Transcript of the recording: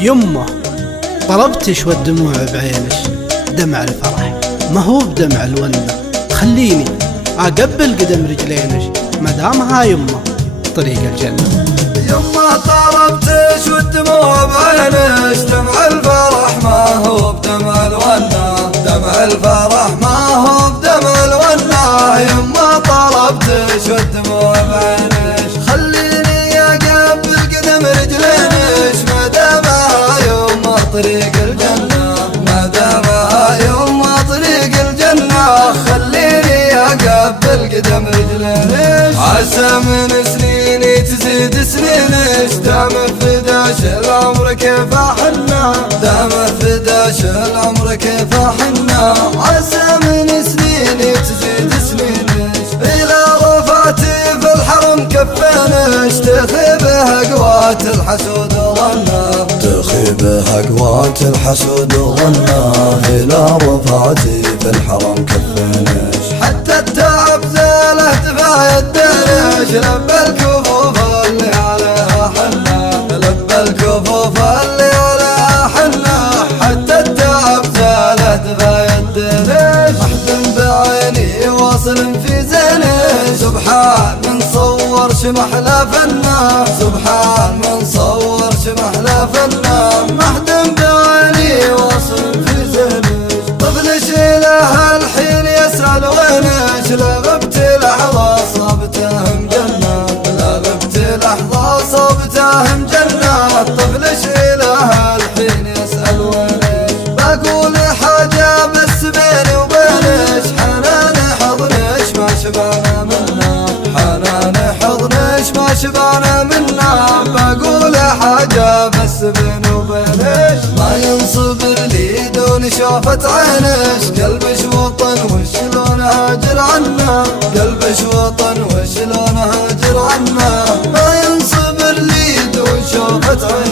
يمه طلبتش والدموع بعينش، دمع الفرح ما هو بدمع الونة، خليني أقبل قدم رجلينش مدامها يمه طريق الجنة. يمه طلبتش والدموع بعينش، دمع الفرح ما هو بدمع الونة، دمع الفرح ما هو بدمع الونة. يمه طلبتش والدموع بعينش، خليني أقبل قدم رجلينش مدامها يمه طريق الجنة، مدامها يمه طريق الجنة. خليني أقبل قدم رجلينش، عسى من سنيني تزيد سنينش، دام فداش العمر كيف أحنا، دام فداش العمر كيف أحنا. عسى من سنيني تزيد سنينش، إلى رفعتي في الحرم كفينش، تخيبها قوات الحسود ظنا، تخيبها قوات الحسود ظنا. إلى رفعتي في الحرم كفينش، حتى التعب زاله دفع يدينش، لبى الكفوف اللي عليها حنا، لبى الكفوف اللي عليها حنا. حتى التعب زاله دفع يدينش، محتم بعيني واصل في زينش، سبحان من صور شمحلى فنان، سبحان من صور شمحلى فنان. محتم بعيني واصل في زينش، طفل شيله الحين يسأل وينش، لا غبت لحظة صابته مجنة، لا غبت لحظة صابته مجنة. طفل شيله الحين يسأل وينش، بقول حاجة بس بيني وبينش، حنان حضنش ما شبعنا منا، حنان حضنش ما شبعنا منا. بقول حاجة بس بيني وبينش، ما ينصبر لي دون شوفة عينش، قلبش وطن وشلون هاجر عنا، قلبش وطن وشلون هاجر عنا. ما ينصبر لي دون شوفة عينش.